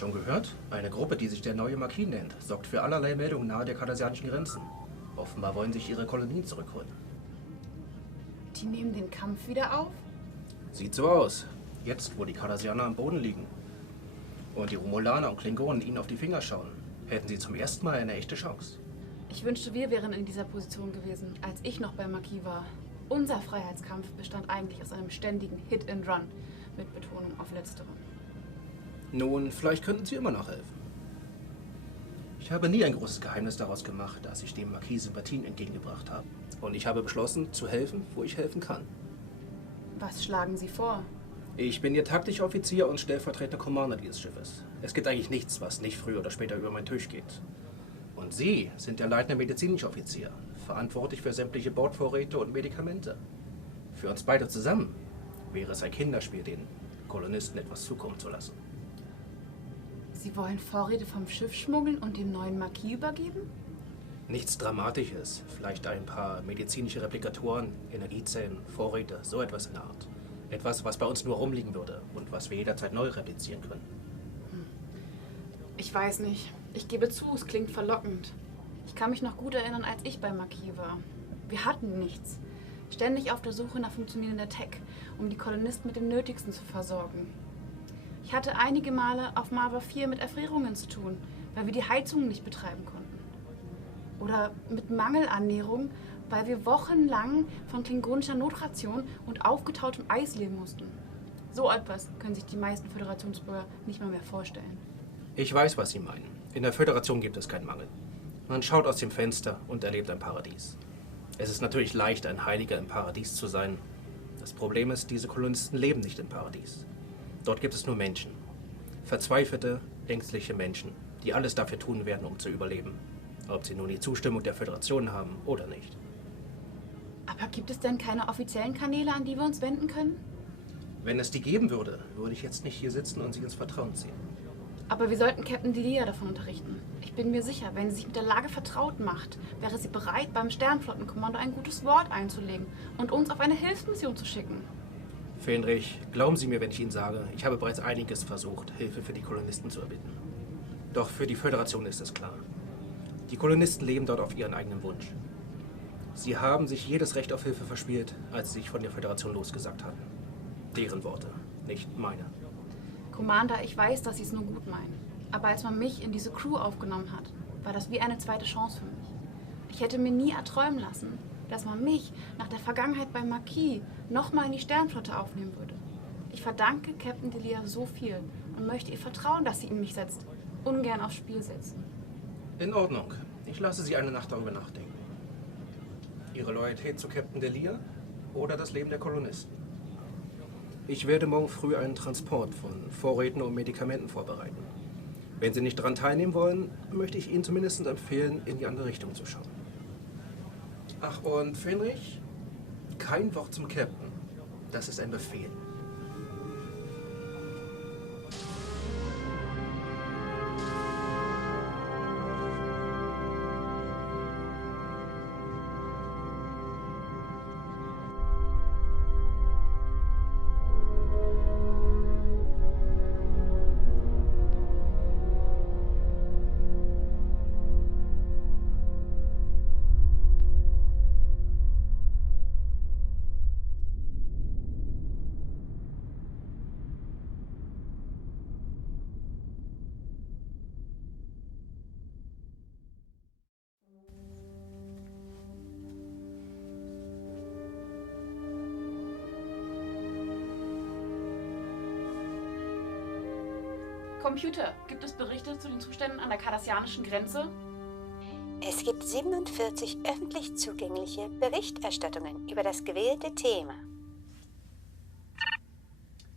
Schon gehört? Eine Gruppe, die sich der neue Marquis nennt, sorgt für allerlei Meldungen nahe der kardassianischen Grenzen. Offenbar wollen sich ihre Kolonien zurückholen. Die nehmen den Kampf wieder auf? Sieht so aus. Jetzt, wo die Kardassianer am Boden liegen und die Romulaner und Klingonen ihnen auf die Finger schauen, hätten sie zum ersten Mal eine echte Chance. Ich wünschte, wir wären in dieser Position gewesen, als ich noch bei Marquis war. Unser Freiheitskampf bestand eigentlich aus einem ständigen Hit-and-Run, mit Betonung auf Letzterem. Nun, vielleicht könnten Sie immer noch helfen. Ich habe nie ein großes Geheimnis daraus gemacht, dass ich dem Marquis Sympathien entgegengebracht habe. Und ich habe beschlossen, zu helfen, wo ich helfen kann. Was schlagen Sie vor? Ich bin Ihr taktischer Offizier und stellvertretender Commander dieses Schiffes. Es gibt eigentlich nichts, was nicht früher oder später über meinen Tisch geht. Und Sie sind der leitende medizinische Offizier, verantwortlich für sämtliche Bordvorräte und Medikamente. Für uns beide zusammen wäre es ein Kinderspiel, den Kolonisten etwas zukommen zu lassen. Sie wollen Vorräte vom Schiff schmuggeln und dem neuen Marquis übergeben? Nichts Dramatisches, vielleicht ein paar medizinische Replikatoren, Energiezellen, Vorräte, so etwas in der Art. Etwas, was bei uns nur rumliegen würde und was wir jederzeit neu replizieren können. Ich weiß nicht. Ich gebe zu, es klingt verlockend. Ich kann mich noch gut erinnern, als ich bei Marquis war. Wir hatten nichts. Ständig auf der Suche nach funktionierender Tech, um die Kolonisten mit dem Nötigsten zu versorgen. Ich hatte einige Male auf Malva 4 mit Erfrierungen zu tun, weil wir die Heizungen nicht betreiben konnten. Oder mit Mangelernährung, weil wir wochenlang von klingonischer Notration und aufgetautem Eis leben mussten. So etwas können sich die meisten Föderationsbürger nicht mal mehr vorstellen. Ich weiß, was Sie meinen. In der Föderation gibt es keinen Mangel. Man schaut aus dem Fenster und erlebt ein Paradies. Es ist natürlich leicht, ein Heiliger im Paradies zu sein. Das Problem ist, diese Kolonisten leben nicht im Paradies. Dort gibt es nur Menschen. Verzweifelte, ängstliche Menschen, die alles dafür tun werden, um zu überleben. Ob sie nun die Zustimmung der Föderation haben oder nicht. Aber gibt es denn keine offiziellen Kanäle, an die wir uns wenden können? Wenn es die geben würde, würde ich jetzt nicht hier sitzen und sie ins Vertrauen ziehen. Aber wir sollten Captain Delia davon unterrichten. Ich bin mir sicher, wenn sie sich mit der Lage vertraut macht, wäre sie bereit, beim Sternflottenkommando ein gutes Wort einzulegen und uns auf eine Hilfsmission zu schicken. Fenrich, glauben Sie mir, wenn ich Ihnen sage, ich habe bereits einiges versucht, Hilfe für die Kolonisten zu erbitten. Doch für die Föderation ist es klar. Die Kolonisten leben dort auf ihren eigenen Wunsch. Sie haben sich jedes Recht auf Hilfe verspielt, als sie sich von der Föderation losgesagt hatten. Deren Worte, nicht meine. Commander, ich weiß, dass Sie es nur gut meinen. Aber als man mich in diese Crew aufgenommen hat, war das wie eine zweite Chance für mich. Ich hätte mir nie erträumen lassen, dass man mich nach der Vergangenheit beim Marquis nochmal in die Sternflotte aufnehmen würde. Ich verdanke Captain Delia so viel und möchte ihr Vertrauen, das sie in mich setzt, ungern aufs Spiel setzen. In Ordnung. Ich lasse Sie eine Nacht darüber nachdenken. Ihre Loyalität zu Captain Delia oder das Leben der Kolonisten? Ich werde morgen früh einen Transport von Vorräten und Medikamenten vorbereiten. Wenn Sie nicht daran teilnehmen wollen, möchte ich Ihnen zumindest empfehlen, in die andere Richtung zu schauen. Ach, und Fenrich? Kein Wort zum Captain. Das ist ein Befehl. Computer, gibt es Berichte zu den Zuständen an der kardassianischen Grenze? Es gibt 47 öffentlich zugängliche Berichterstattungen über das gewählte Thema.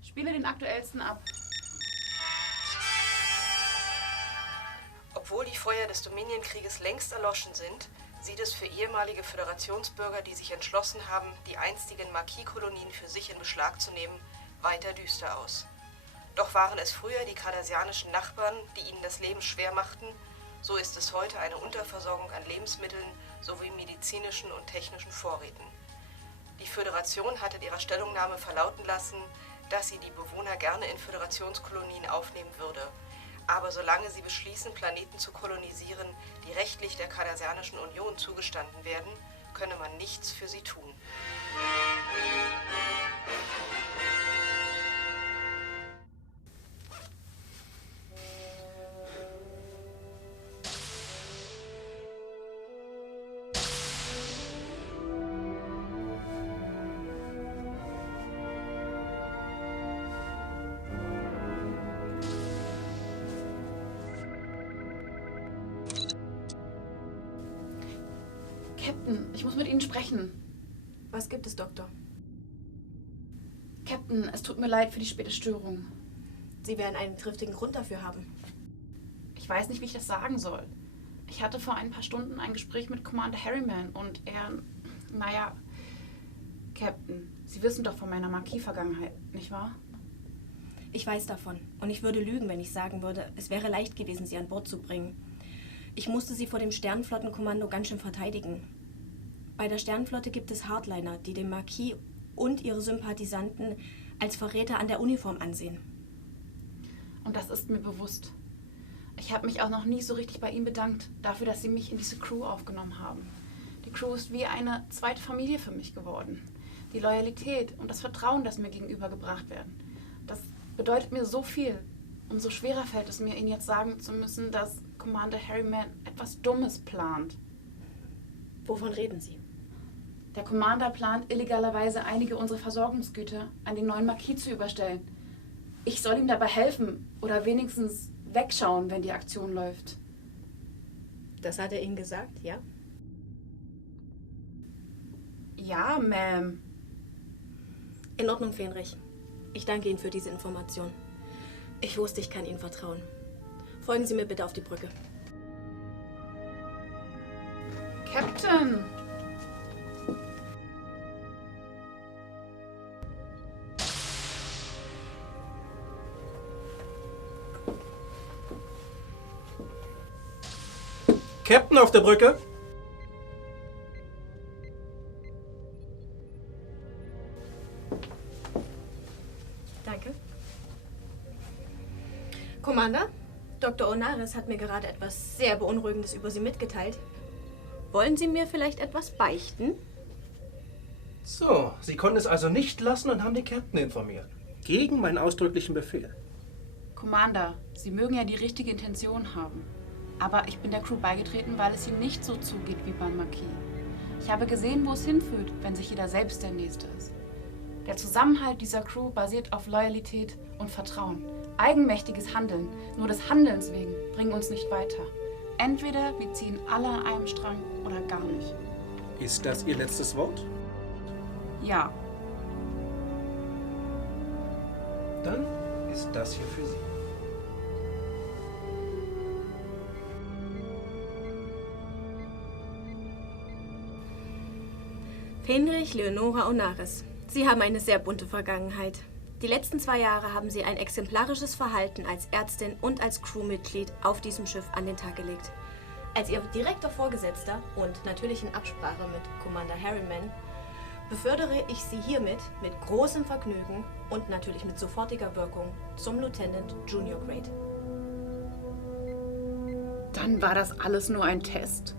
Spiele den aktuellsten ab. Obwohl die Feuer des Dominion-Krieges längst erloschen sind, sieht es für ehemalige Föderationsbürger, die sich entschlossen haben, die einstigen Marquis-Kolonien für sich in Beschlag zu nehmen, weiter düster aus. Doch waren es früher die kardassianischen Nachbarn, die ihnen das Leben schwer machten, so ist es heute eine Unterversorgung an Lebensmitteln sowie medizinischen und technischen Vorräten. Die Föderation hat in ihrer Stellungnahme verlauten lassen, dass sie die Bewohner gerne in Föderationskolonien aufnehmen würde. Aber solange sie beschließen, Planeten zu kolonisieren, die rechtlich der Cardassianischen Union zugestanden werden, könne man nichts für sie tun. Captain, ich muss mit Ihnen sprechen. Was gibt es, Doktor? Captain, es tut mir leid für die späte Störung. Sie werden einen triftigen Grund dafür haben. Ich weiß nicht, wie ich das sagen soll. Ich hatte vor ein paar Stunden ein Gespräch mit Commander Harriman und er... Naja... Captain, Sie wissen doch von meiner Marquis-Vergangenheit, nicht wahr? Ich weiß davon. Und ich würde lügen, wenn ich sagen würde, es wäre leicht gewesen, Sie an Bord zu bringen. Ich musste Sie vor dem Sternenflottenkommando ganz schön verteidigen. Bei der Sternenflotte gibt es Hardliner, die den Marquis und ihre Sympathisanten als Verräter an der Uniform ansehen. Und das ist mir bewusst. Ich habe mich auch noch nie so richtig bei Ihnen bedankt, dafür, dass Sie mich in diese Crew aufgenommen haben. Die Crew ist wie eine zweite Familie für mich geworden. Die Loyalität und das Vertrauen, das mir gegenübergebracht werden, das bedeutet mir so viel. Umso schwerer fällt es mir, Ihnen jetzt sagen zu müssen, dass Commander Harriman etwas Dummes plant. Wovon reden Sie? Der Commander plant illegalerweise einige unserer Versorgungsgüter an den neuen Marquis zu überstellen. Ich soll ihm dabei helfen oder wenigstens wegschauen, wenn die Aktion läuft. Das hat er Ihnen gesagt, ja? Ja, Ma'am. In Ordnung, Fenrich. Ich danke Ihnen für diese Information. Ich wusste, ich kann Ihnen vertrauen. Folgen Sie mir bitte auf die Brücke. Captain! Captain auf der Brücke? Danke. Commander, Dr. Onaris hat mir gerade etwas sehr Beunruhigendes über Sie mitgeteilt. Wollen Sie mir vielleicht etwas beichten? So, Sie konnten es also nicht lassen und haben den Captain informiert. Gegen meinen ausdrücklichen Befehl. Commander, Sie mögen ja die richtige Intention haben. Aber ich bin der Crew beigetreten, weil es ihm nicht so zugeht wie beim Marquis. Ich habe gesehen, wo es hinführt, wenn sich jeder selbst der Nächste ist. Der Zusammenhalt dieser Crew basiert auf Loyalität und Vertrauen. Eigenmächtiges Handeln, nur des Handelns wegen, bringen uns nicht weiter. Entweder wir ziehen alle an einem Strang oder gar nicht. Ist das Ihr letztes Wort? Ja. Dann ist das hier für Sie. Fenrich Leonora Onaris. Sie haben eine sehr bunte Vergangenheit. Die letzten 2 Jahre haben Sie ein exemplarisches Verhalten als Ärztin und als Crewmitglied auf diesem Schiff an den Tag gelegt. Als Ihr direkter Vorgesetzter und natürlich in Absprache mit Commander Harriman befördere ich Sie hiermit mit großem Vergnügen und natürlich mit sofortiger Wirkung zum Lieutenant Junior Grade. Dann war das alles nur ein Test.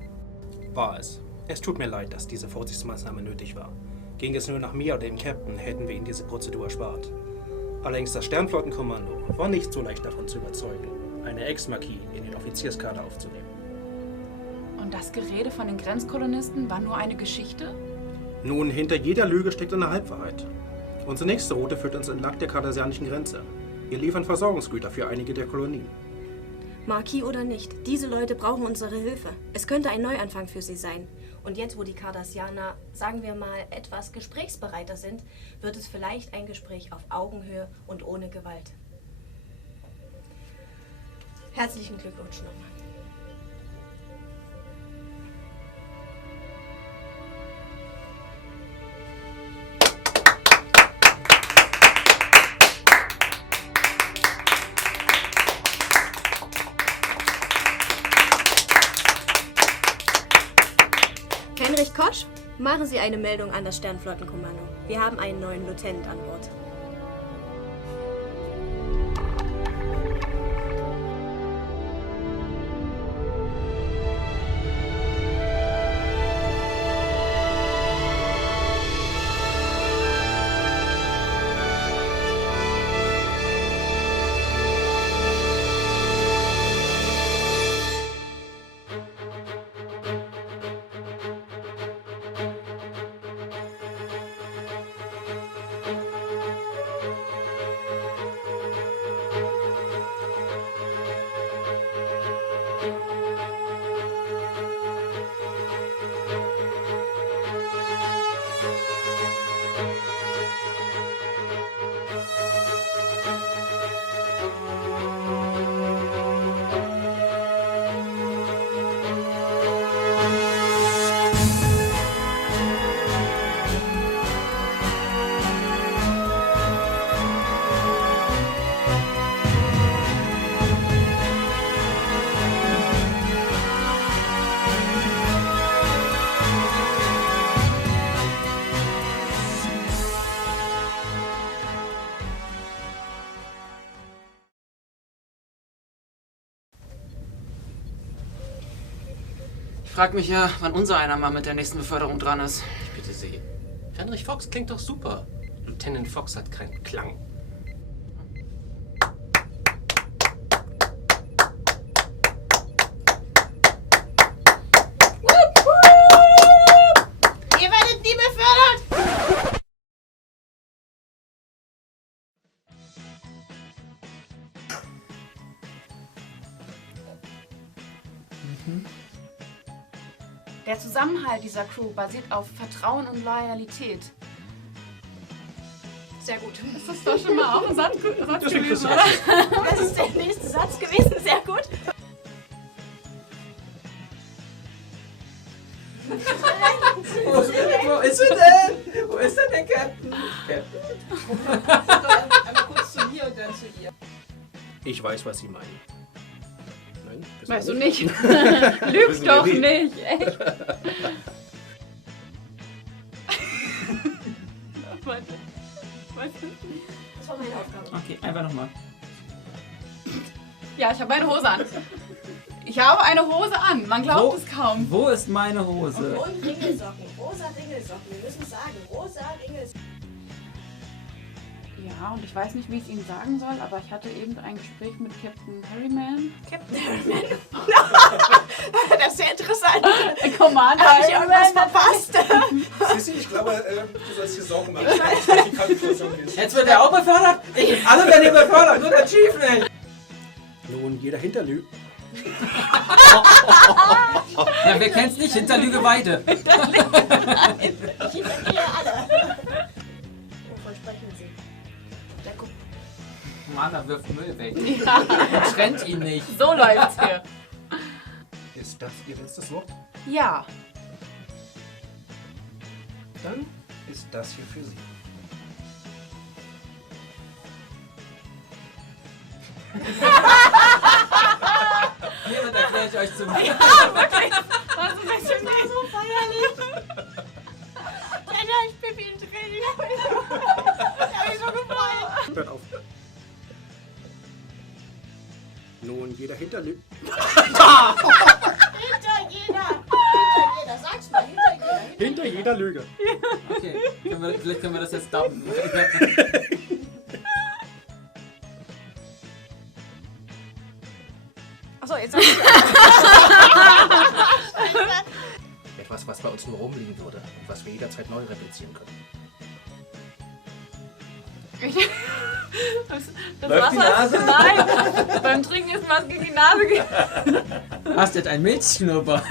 War es. Es tut mir leid, dass diese Vorsichtsmaßnahme nötig war. Ging es nur nach mir oder dem Captain, hätten wir Ihnen diese Prozedur erspart. Allerdings das Sternflottenkommando war nicht so leicht davon zu überzeugen, eine Ex-Marquis in den Offizierskader aufzunehmen. Und das Gerede von den Grenzkolonisten war nur eine Geschichte? Nun, hinter jeder Lüge steckt eine Halbwahrheit. Unsere nächste Route führt uns entlang der kardassianischen Grenze. Wir liefern Versorgungsgüter für einige der Kolonien. Marquis oder nicht, diese Leute brauchen unsere Hilfe. Es könnte ein Neuanfang für sie sein. Und jetzt, wo die Cardassianer, sagen wir mal, etwas gesprächsbereiter sind, wird es vielleicht ein Gespräch auf Augenhöhe und ohne Gewalt. Herzlichen Glückwunsch nochmal. Heinrich Kosch, machen Sie eine Meldung an das Sternflottenkommando. Wir haben einen neuen Lieutenant an Bord. Frag mich ja, wann unser einer mal mit der nächsten Beförderung dran ist. Ich bitte Sie. Fenrich Fox klingt doch super. Lieutenant Fox hat keinen Klang. Ihr werdet nie befördert! Der Zusammenhalt dieser Crew basiert auf Vertrauen und Loyalität. Sehr gut. Das ist doch schon mal auch ein Satz gewesen, oder? Das ist der nächste Satz gewesen. Sehr gut. Wo ist sie denn? Wo ist denn der Captain? Einmal kurz zu mir und dann zu ihr. Ich weiß, was Sie meinen. Nein? wissen Weißt wir du nicht? Lüg Wissen wir doch nie. nicht, echt. Das war meine Aufgabe. Okay, einfach nochmal. Ja, ich habe meine Hose an. Ich habe eine Hose an. Man glaubt es kaum. Wo ist meine Hose? Und Ringelsocken. Rosa Ringelsocken. Wir müssen sagen, rosa Ringelsocken. Ja, und ich weiß nicht, wie ich es Ihnen sagen soll, aber ich hatte eben ein Gespräch mit Captain Harryman. Captain Harryman. Das ist sehr interessant. Commander Habe ich irgendwas verpasst? Sissi, ich glaube, du sollst dir Sorgen machen. Die Krankenversicherung ist. Jetzt wird er auch befördert? Alle werden hier befördert, nur der Chief nicht. Nun, jeder Hinterlüge. Ja, wer kennt's nicht? Hinterlüge Weide. Ich hintergehe alle. Wovon sprechen Sie? Der guckt. Mann, er wirft Müll weg. Ja, Trennt ihn nicht. so läuft's hier. Ist das Ihr letztes Wort? Ja. Dann ist das hier für Sie. Hiermit erkläre ich euch zum Was ein bisschen mehr so feierlich. Ja, ich bin wie ein Tränen. Ich hab mich so gefreut. Hört auf. Nun, jeder Hinterlüge. Hinter jeder. Sag's mal, hinter jeder. Hinter jeder Lüge. Okay, vielleicht können wir das jetzt dubben. Achso, jetzt sag ich Etwas, was bei uns nur rumliegen würde und was wir jederzeit neu replizieren können. Das Läuft die Wasser Nase? ist, nein, beim Trinken ist mir was gegen die Nase gegangen. Hast du jetzt ein Milchschnurrbart?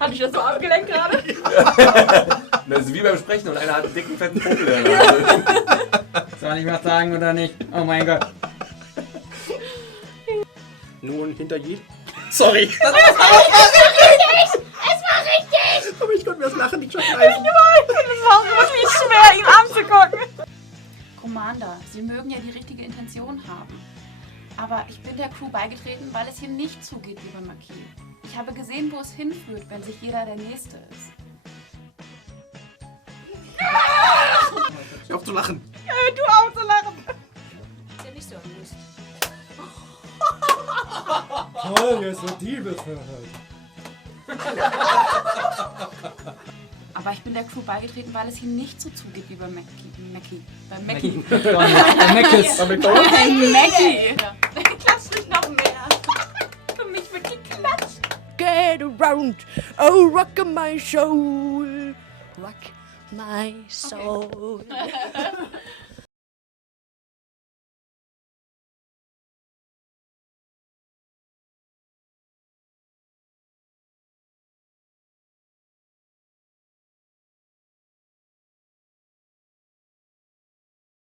Habe ich das so abgelenkt gerade? Das ist wie beim Sprechen und einer hat einen dicken, fetten Popel in der Nase. Soll ich was sagen oder nicht? Oh mein Gott. Nun, hinter jedem. Sorry. Es war richtig! Aber ich konnte mir das Lachen nicht schon greifen. Das war wirklich schwer, ihm anzugucken. Commander, Sie mögen ja die richtige Intention haben. Aber ich bin der Crew beigetreten, weil es hier nicht zugeht wie beim Marquis. Ich habe gesehen, wo es hinführt, wenn sich jeder der Nächste ist. Hör auf zu lachen. Du auch zu lachen. Ist ja nicht so amüst. Toll, jetzt wird die befördert. Aber ich bin der Crew beigetreten, weil es hier nicht so zugeht wie beim Mackie. Beim Mackie. Mackie. Macis. Bei McDonald's? Beim Mackie. Klatsch nicht noch mehr. Für mich wird geklatscht. Get around, oh rock my soul, rock my soul.